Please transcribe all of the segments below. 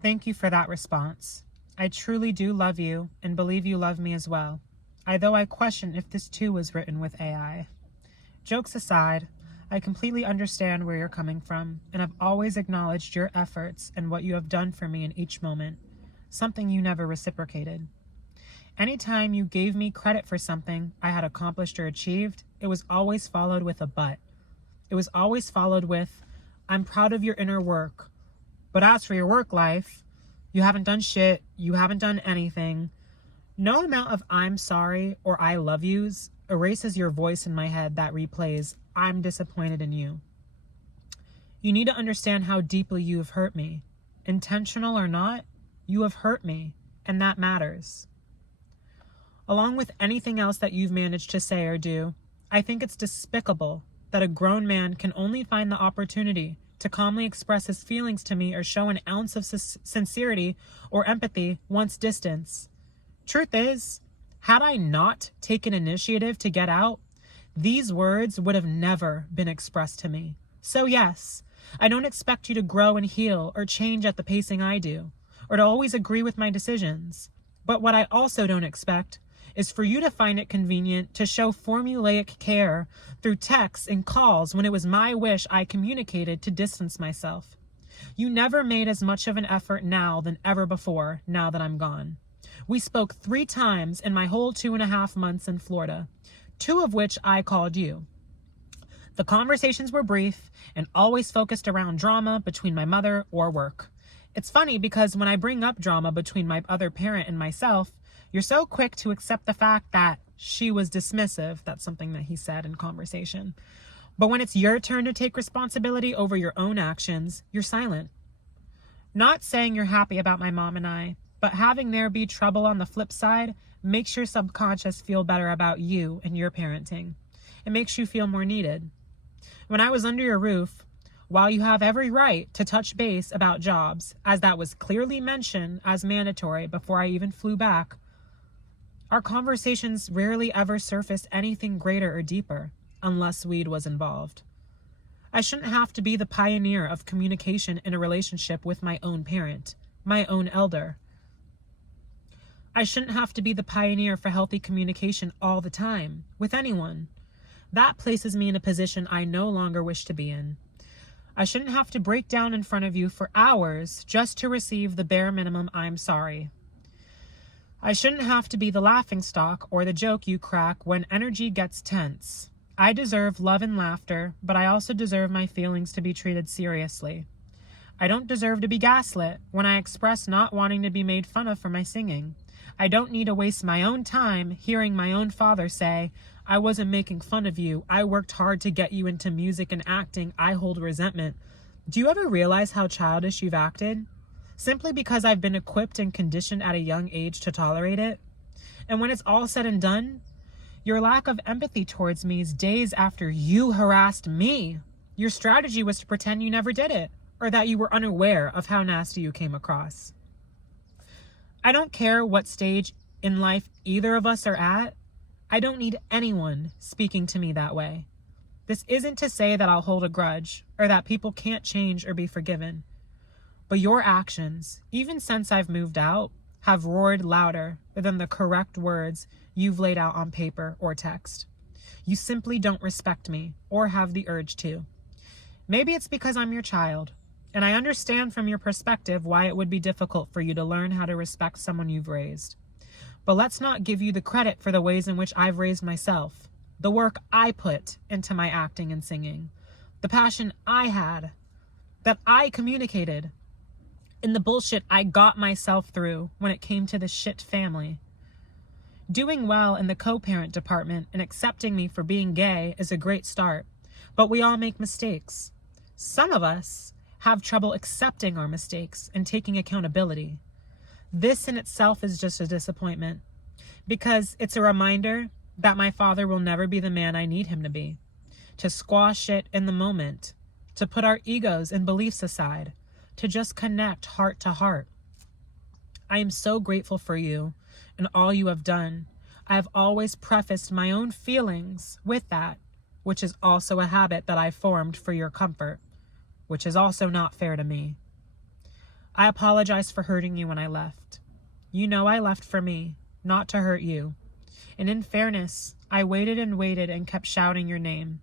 Thank you for that response. I truly do love you and believe you love me as well, although I question if this too was written with AI. Jokes aside, I completely understand where you're coming from, and I've always acknowledged your efforts and what you have done for me in each moment, something you never reciprocated. Anytime you gave me credit for something I had accomplished or achieved, it was always followed with a but. It was always followed with, I'm proud of your inner work, but as for your work life, you haven't done shit, you haven't done anything. No amount of I'm sorry or I love yous erases your voice in my head that replays, I'm disappointed in you. You need to understand how deeply you have hurt me. Intentional or not, you have hurt me, and that matters. Along with anything else that you've managed to say or do, I think it's despicable that a grown man can only find the opportunity to calmly express his feelings to me or show an ounce of sincerity or empathy once distance. Truth is, had I not taken initiative to get out, these words would have never been expressed to me. So yes, I don't expect you to grow and heal or change at the pacing I do, or to always agree with my decisions. But what I also don't expect is for you to find it convenient to show formulaic care through texts and calls when it was my wish I communicated to distance myself. You never made as much of an effort now than ever before, now that I'm gone. We spoke 3 times in my whole 2.5 months in Florida, 2 of which I called you. The conversations were brief and always focused around drama between my mother or work. It's funny because when I bring up drama between my other parent and myself, you're so quick to accept the fact that she was dismissive. That's something that he said in conversation. But when it's your turn to take responsibility over your own actions, you're silent. Not saying you're happy about my mom and I, but having there be trouble on the flip side makes your subconscious feel better about you and your parenting. It makes you feel more needed. When I was under your roof, while you have every right to touch base about jobs, as that was clearly mentioned as mandatory before I even flew back, our conversations rarely ever surfaced anything greater or deeper, unless weed was involved. I shouldn't have to be the pioneer of communication in a relationship with my own parent, my own elder. I shouldn't have to be the pioneer for healthy communication all the time, with anyone. That places me in a position I no longer wish to be in. I shouldn't have to break down in front of you for hours just to receive the bare minimum I'm sorry. I shouldn't have to be the laughingstock or the joke you crack when energy gets tense. I deserve love and laughter, but I also deserve my feelings to be treated seriously. I don't deserve to be gaslit when I express not wanting to be made fun of for my singing. I don't need to waste my own time hearing my own father say, I wasn't making fun of you. I worked hard to get you into music and acting. I hold resentment. Do you ever realize how childish you've acted? Simply because I've been equipped and conditioned at a young age to tolerate it? And when it's all said and done, your lack of empathy towards me is days after you harassed me. Your strategy was to pretend you never did it, or that you were unaware of how nasty you came across. I don't care what stage in life either of us are at. I don't need anyone speaking to me that way. This isn't to say that I'll hold a grudge, or that people can't change or be forgiven. But your actions, even since I've moved out, have roared louder than the correct words you've laid out on paper or text. You simply don't respect me or have the urge to. Maybe it's because I'm your child, and I understand from your perspective why it would be difficult for you to learn how to respect someone you've raised. But let's not give you the credit for the ways in which I've raised myself, the work I put into my acting and singing, the passion I had, that I communicated, in the bullshit I got myself through when it came to the shit family. Doing well in the co-parent department and accepting me for being gay is a great start, but we all make mistakes. Some of us have trouble accepting our mistakes and taking accountability. This in itself is just a disappointment, because it's a reminder that my father will never be the man I need him to be, to squash it in the moment, to put our egos and beliefs aside, to just connect heart to heart. I am so grateful for you and all you have done. I have always prefaced my own feelings with that, which is also a habit that I formed for your comfort, which is also not fair to me. I apologize for hurting you when I left. You know I left for me, not to hurt you. And in fairness, I waited and kept shouting your name.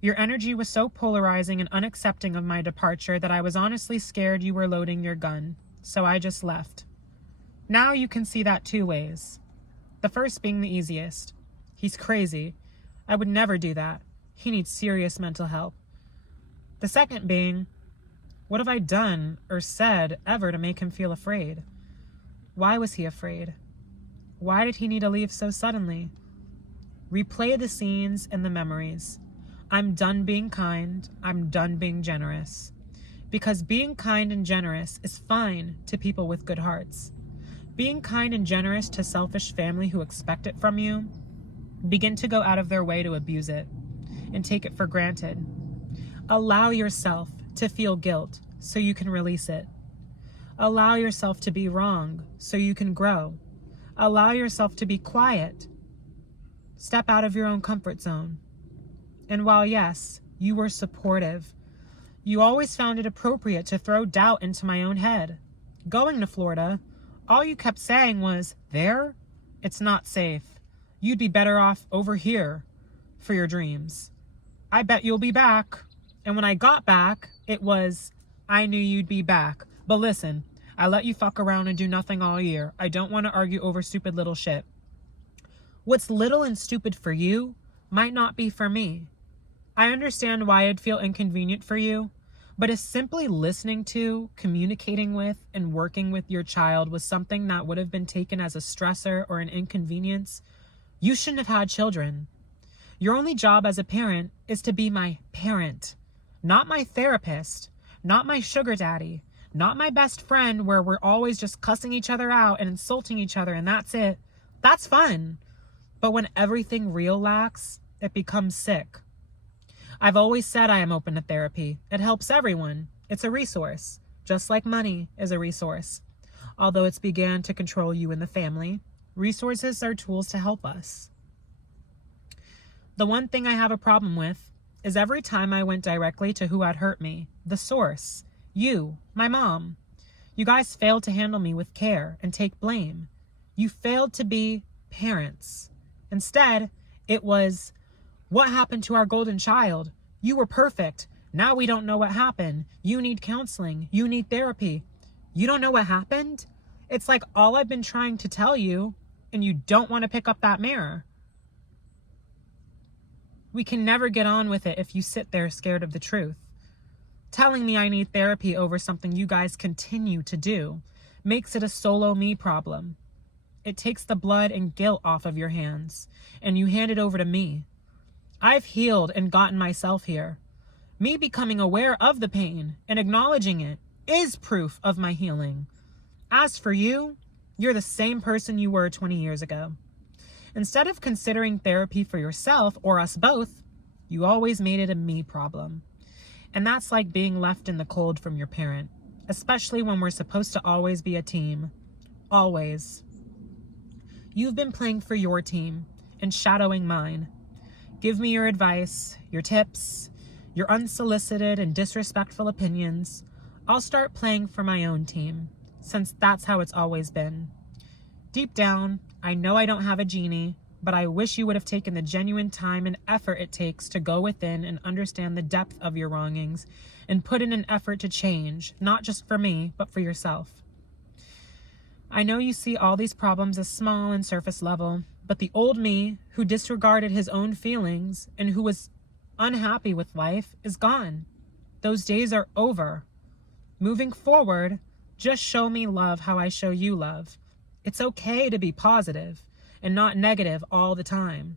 Your energy was so polarizing and unaccepting of my departure that I was honestly scared you were loading your gun, so I just left. Now you can see that two ways. The first being the easiest. He's crazy. I would never do that. He needs serious mental help. The second being, what have I done or said ever to make him feel afraid? Why was he afraid? Why did he need to leave so suddenly? Replay the scenes and the memories. I'm done being kind. I'm done being generous. Because being kind and generous is fine to people with good hearts. Being kind and generous to selfish family who expect it from you begin to go out of their way to abuse it and take it for granted. Allow yourself to feel guilt so you can release it. Allow yourself to be wrong so you can grow. Allow yourself to be quiet. Step out of your own comfort zone. And while yes, you were supportive, you always found it appropriate to throw doubt into my own head. Going to Florida, all you kept saying was, there? It's not safe. You'd be better off over here for your dreams. I bet you'll be back. And when I got back, it was, I knew you'd be back. But listen, I let you fuck around and do nothing all year. I don't want to argue over stupid little shit. What's little and stupid for you might not be for me. I understand why it'd feel inconvenient for you, but if simply listening to, communicating with, and working with your child was something that would have been taken as a stressor or an inconvenience, you shouldn't have had children. Your only job as a parent is to be my parent, not my therapist, not my sugar daddy, not my best friend where we're always just cussing each other out and insulting each other and that's it. That's fun. But when everything real lacks, it becomes sick. I've always said I am open to therapy. It helps everyone. It's a resource, just like money is a resource. Although it's began to control you and the family, resources are tools to help us. The one thing I have a problem with is every time I went directly to who had hurt me, the source, you, my mom. You guys failed to handle me with care and take blame. You failed to be parents. Instead, it was, what happened to our golden child? You were perfect. Now we don't know what happened. You need counseling. You need therapy. You don't know what happened? It's like all I've been trying to tell you, and you don't want to pick up that mirror. We can never get on with it if you sit there scared of the truth. Telling me I need therapy over something you guys continue to do makes it a solo me problem. It takes the blood and guilt off of your hands, and you hand it over to me. I've healed and gotten myself here. Me becoming aware of the pain and acknowledging it is proof of my healing. As for you, you're the same person you were 20 years ago. Instead of considering therapy for yourself or us both, you always made it a me problem. And that's like being left in the cold from your parent, especially when we're supposed to always be a team. Always. You've been playing for your team and shadowing mine. Give me your advice, your tips, your unsolicited and disrespectful opinions. I'll start playing for my own team, since that's how it's always been. Deep down, I know I don't have a genie, but I wish you would have taken the genuine time and effort it takes to go within and understand the depth of your wrongings and put in an effort to change, not just for me, but for yourself. I know you see all these problems as small and surface level, but the old me who disregarded his own feelings and who was unhappy with life is gone. Those days are over. Moving forward, just show me love how I show you love. It's okay to be positive and not negative all the time.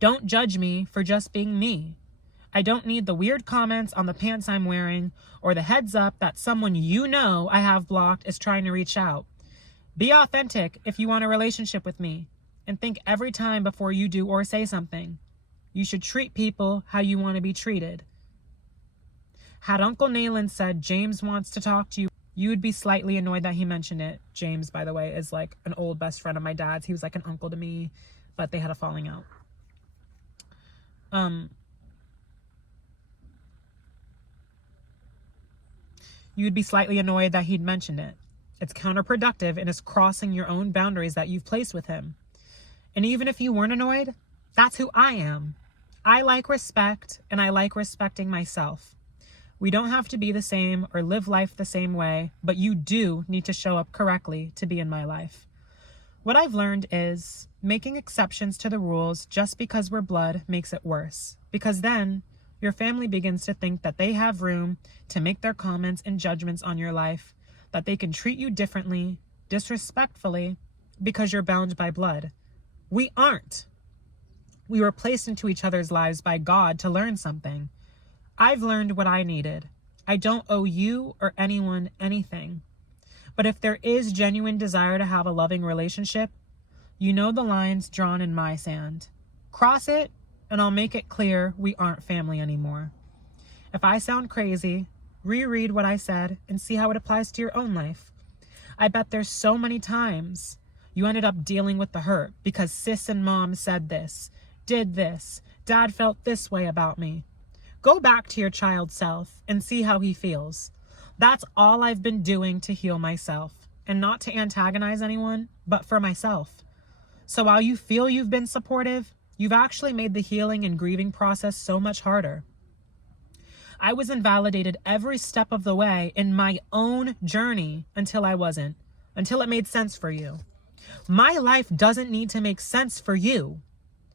Don't judge me for just being me. I don't need the weird comments on the pants I'm wearing or the heads up that someone you know I have blocked is trying to reach out. Be authentic if you want a relationship with me, and think every time before you do or say something. You should treat people how you want to be treated. Had Uncle Nayland said James wants to talk to you, you would be slightly annoyed that he mentioned it. James, by the way, is like an old best friend of my dad's. He was like an uncle to me, but they had a falling out. you'd be slightly annoyed that he'd mentioned it. It's counterproductive and is crossing your own boundaries that you've placed with him. And even if you weren't annoyed, that's who I am. I like respect, and I like respecting myself. We don't have to be the same or live life the same way, but you do need to show up correctly to be in my life. What I've learned is making exceptions to the rules just because we're blood makes it worse, because then your family begins to think that they have room to make their comments and judgments on your life, that they can treat you differently, disrespectfully, because you're bound by blood. We aren't. We were placed into each other's lives by God to learn something. I've learned what I needed. I don't owe you or anyone anything. But if there is genuine desire to have a loving relationship, you know the lines drawn in my sand. Cross it, and I'll make it clear we aren't family anymore. If I sound crazy, reread what I said and see how it applies to your own life. I bet there's so many times you ended up dealing with the hurt because sis and mom said this, did this, dad felt this way about me. Go back to your child self and see how he feels. That's all I've been doing to heal myself, and not to antagonize anyone, but for myself. So while you feel you've been supportive, you've actually made the healing and grieving process so much harder. I was invalidated every step of the way in my own journey until I wasn't, until it made sense for you. My life doesn't need to make sense for you.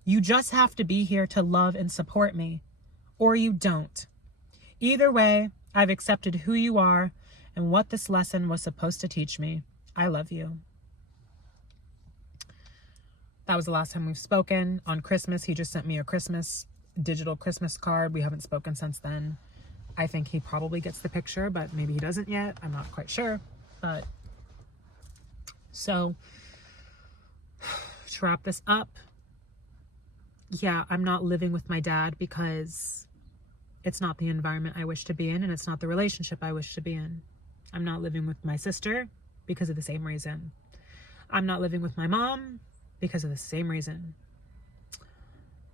You just have to be here to love and support me, or you don't. Either way, I've accepted who you are and what this lesson was supposed to teach me. I love you. That was the last time we've spoken. On Christmas, he just sent me a digital Christmas card. We haven't spoken since then. I think he probably gets the picture, but maybe he doesn't yet. I'm not quite sure. But so to wrap this up, yeah, I'm not living with my dad because it's not the environment I wish to be in, and it's not the relationship I wish to be in. I'm not living with my sister because of the same reason. I'm not living with my mom because of the same reason.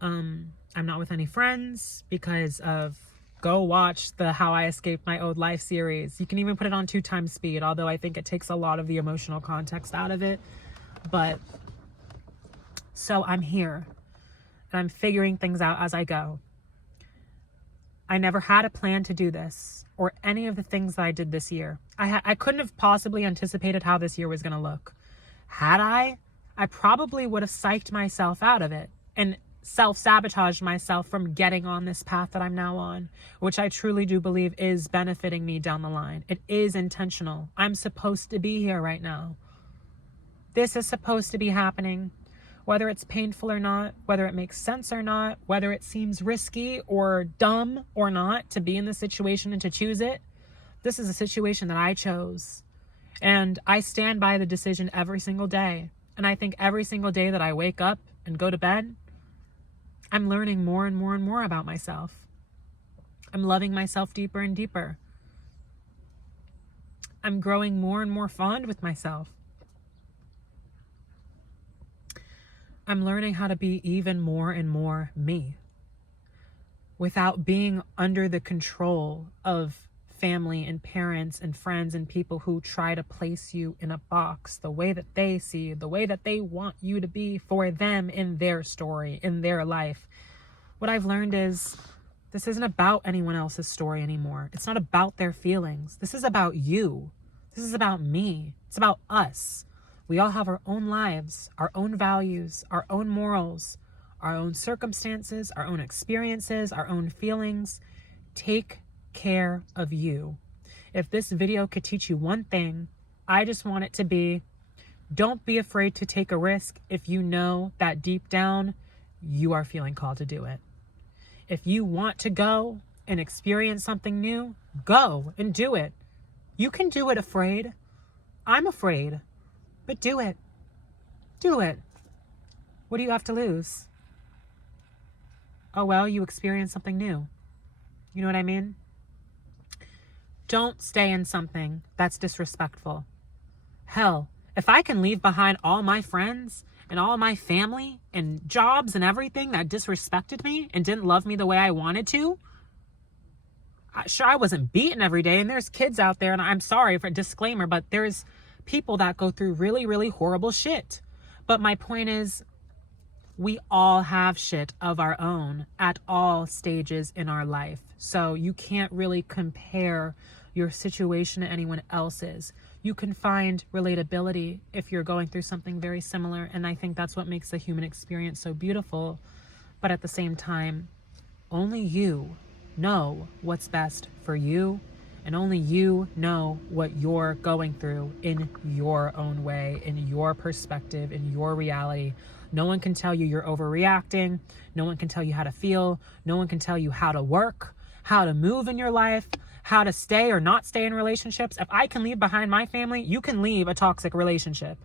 I'm not with any friends because of, go watch the How I Escaped My Old Life series. You can even put it on 2x speed, although I think it takes a lot of the emotional context out of it. But so I'm here and I'm figuring things out as I go. I never had a plan to do this or any of the things that I did this year. I couldn't have possibly anticipated how this year was going to look. Had I probably would have psyched myself out of it and self-sabotaged myself from getting on this path that I'm now on, which I truly do believe is benefiting me down the line. It is intentional. I'm supposed to be here right now. This is supposed to be happening. Whether it's painful or not, whether it makes sense or not, whether it seems risky or dumb or not to be in this situation and to choose it, this is a situation that I chose. And I stand by the decision every single day. And I think every single day that I wake up and go to bed, I'm learning more and more and more about myself. I'm loving myself deeper and deeper. I'm growing more and more fond with myself. I'm learning how to be even more and more me without being under the control of family and parents and friends and people who try to place you in a box the way that they see you, the way that they want you to be for them in their story, in their life. What I've learned is this isn't about anyone else's story anymore. It's not about their feelings. This is about you. This is about me. It's about us. We all have our own lives, our own values, our own morals, our own circumstances, our own experiences, our own feelings. Take care of you. If this video could teach you one thing, I just want it to be, don't be afraid to take a risk if you know that deep down you are feeling called to do it. If you want to go and experience something new, go and do it. You can do it afraid. I'm afraid. But do it. Do it. What do you have to lose? Oh, well, you experience something new. You know what I mean? Don't stay in something that's disrespectful. Hell, if I can leave behind all my friends and all my family and jobs and everything that disrespected me and didn't love me the way I wanted to, Sure, I wasn't beaten every day, and there's kids out there, and I'm sorry for a disclaimer, but there's people that go through really, really horrible shit. But my point is, we all have shit of our own at all stages in our life. So you can't really compare your situation to anyone else's. You can find relatability if you're going through something very similar. And I think that's what makes the human experience so beautiful. But at the same time, only you know what's best for you. And only you know what you're going through in your own way, in your perspective, in your reality. No one can tell you you're overreacting. No one can tell you how to feel. No one can tell you how to work, how to move in your life, how to stay or not stay in relationships. If I can leave behind my family, you can leave a toxic relationship.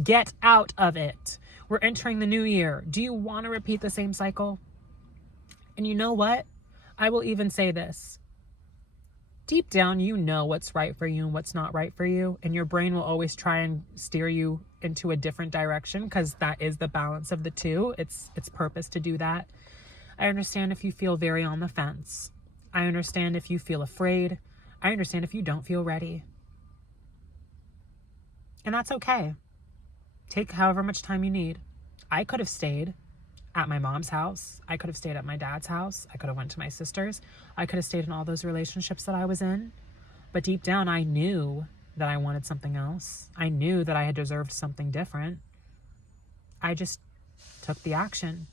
Get out of it. We're entering the new year. Do you want to repeat the same cycle? And you know what? I will even say this. Deep down, you know what's right for you and what's not right for you. And your brain will always try and steer you into a different direction because that is the balance of the two. It's purpose to do that. I understand if you feel very on the fence. I understand if you feel afraid. I understand if you don't feel ready. And that's okay. Take however much time you need. I could have stayed at my mom's house. I could have stayed at my dad's house. I could have went to my sister's. I could have stayed in all those relationships that I was in. But deep down, I knew that I wanted something else. I knew that I had deserved something different. I just took the action.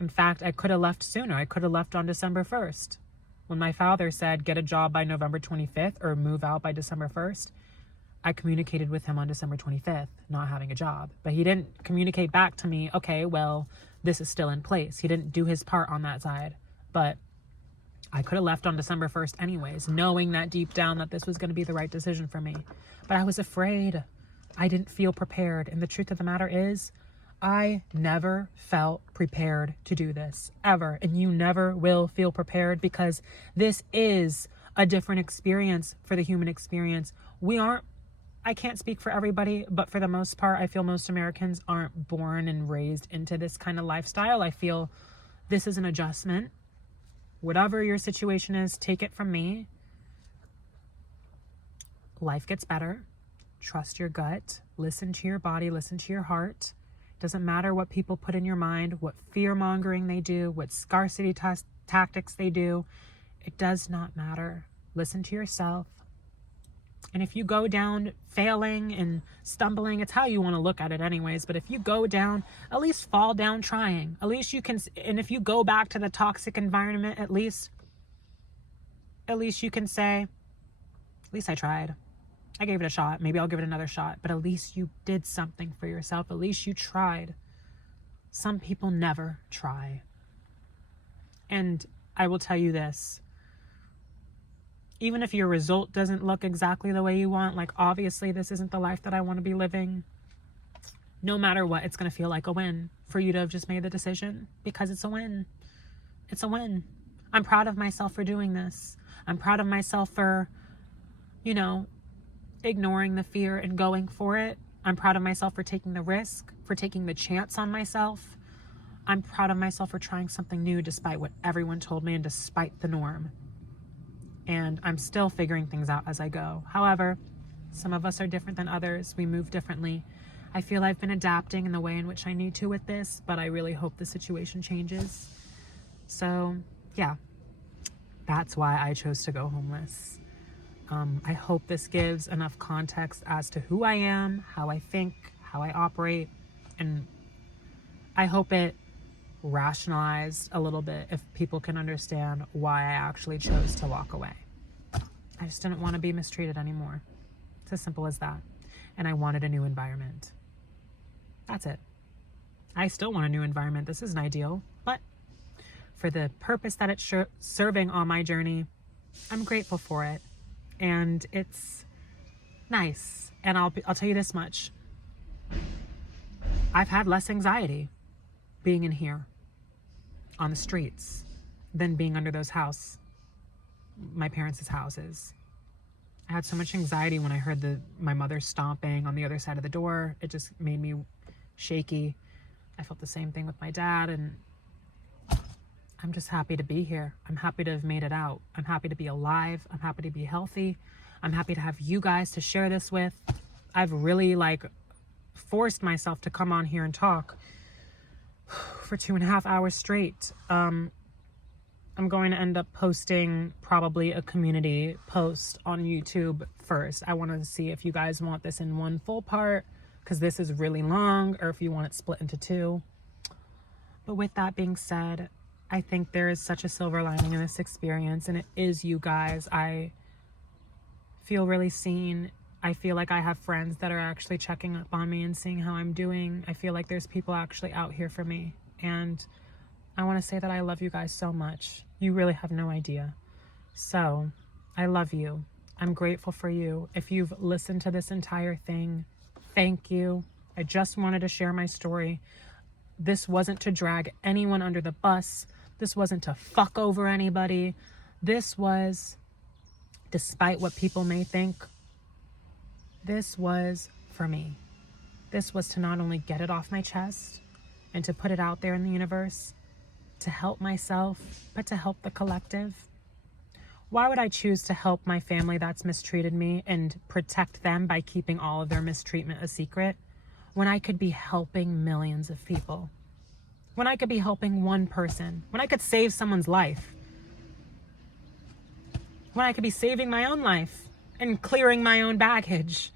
In fact, I could have left sooner. I could have left on December 1st. When my father said, get a job by November 25th or move out by December 1st, I communicated with him on December 25th, not having a job. But he didn't communicate back to me, okay, well, this is still in place. He didn't do his part on that side. But I could have left on December 1st anyways, knowing that deep down that this was going to be the right decision for me. But I was afraid. I didn't feel prepared. And the truth of the matter is, I never felt prepared to do this, ever. And you never will feel prepared because this is a different experience for the human experience. I can't speak for everybody, but for the most part, I feel most Americans aren't born and raised into this kind of lifestyle. I feel this is an adjustment. Whatever your situation is, take it from me. Life gets better. Trust your gut. Listen to your body. Listen to your heart. Doesn't matter what people put in your mind, what fear-mongering they do, what scarcity tactics they do. It does not matter. Listen to yourself. And if you go down failing and stumbling, it's how you want to look at it anyways. But if you go down, at least fall down trying. At least you can, and if you go back to the toxic environment, at least you can say, at least I tried. I gave it a shot. Maybe I'll give it another shot. But at least you did something for yourself. At least you tried. Some people never try. And I will tell you this. Even if your result doesn't look exactly the way you want, like obviously this isn't the life that I want to be living, no matter what, it's going to feel like a win for you to have just made the decision because it's a win. It's a win. I'm proud of myself for doing this. I'm proud of myself for, ignoring the fear and going for it. I'm proud of myself for taking the risk, for taking the chance on myself. I'm proud of myself for trying something new despite what everyone told me and despite the norm. And I'm still figuring things out as I go. However, some of us are different than others. We move differently. I feel I've been adapting in the way in which I need to with this, but I really hope the situation changes. So, yeah, that's why I chose to go homeless. I hope this gives enough context as to who I am, how I think, how I operate, and I hope it rationalized a little bit if people can understand why I actually chose to walk away. I just didn't want to be mistreated anymore. It's as simple as that. And I wanted a new environment. That's it. I still want a new environment. This isn't ideal, but for the purpose that it's serving on my journey, I'm grateful for it. And it's nice. And I'll tell you this much. I've had less anxiety being in here on the streets than being under those my parents' houses. I had so much anxiety when I heard my mother stomping on the other side of the door. It just made me shaky. I felt the same thing with my dad, and I'm just happy to be here. I'm happy to have made it out. I'm happy to be alive. I'm happy to be healthy. I'm happy to have you guys to share this with. I've really forced myself to come on here and talk for 2.5 hours straight. I'm going to end up posting probably a community post on YouTube first. I want to see if you guys want this in one full part, because this is really long, or if you want it split into 2. But with that being said, I think there is such a silver lining in this experience, and it is you guys. I feel really seen. I feel like I have friends that are actually checking up on me and seeing how I'm doing. I feel like there's people actually out here for me. And I want to say that I love you guys so much. You really have no idea. So, I love you. I'm grateful for you. If you've listened to this entire thing, thank you. I just wanted to share my story. This wasn't to drag anyone under the bus. This wasn't to fuck over anybody. This was, despite what people may think, this was for me. This was to not only get it off my chest and to put it out there in the universe, to help myself, but to help the collective. Why would I choose to help my family that's mistreated me and protect them by keeping all of their mistreatment a secret, when I could be helping millions of people? When I could be helping one person? When I could save someone's life? When I could be saving my own life and clearing my own baggage?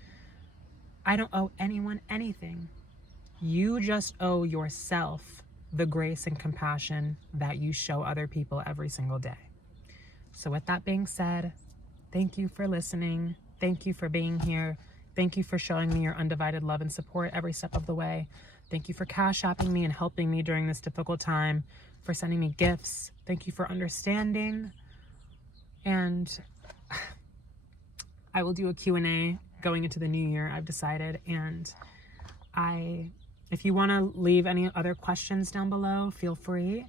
I don't owe anyone anything. You just owe yourself the grace and compassion that you show other people every single day. So with that being said, thank you for listening. Thank you for being here. Thank you for showing me your undivided love and support every step of the way. Thank you for cash apping me and helping me during this difficult time, for sending me gifts. Thank you for understanding. And I will do a Q&A going into the new year, I've decided. And if you want to leave any other questions down below, feel free.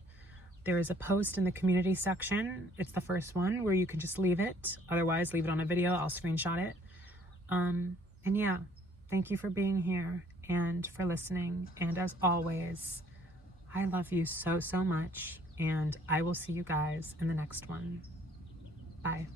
There is a post in the community section. It's the first one where you can just leave it. Otherwise, leave it on a video. I'll screenshot it. And yeah, thank you for being here and for listening. And as always, I love you so, so much. And I will see you guys in the next one. Bye.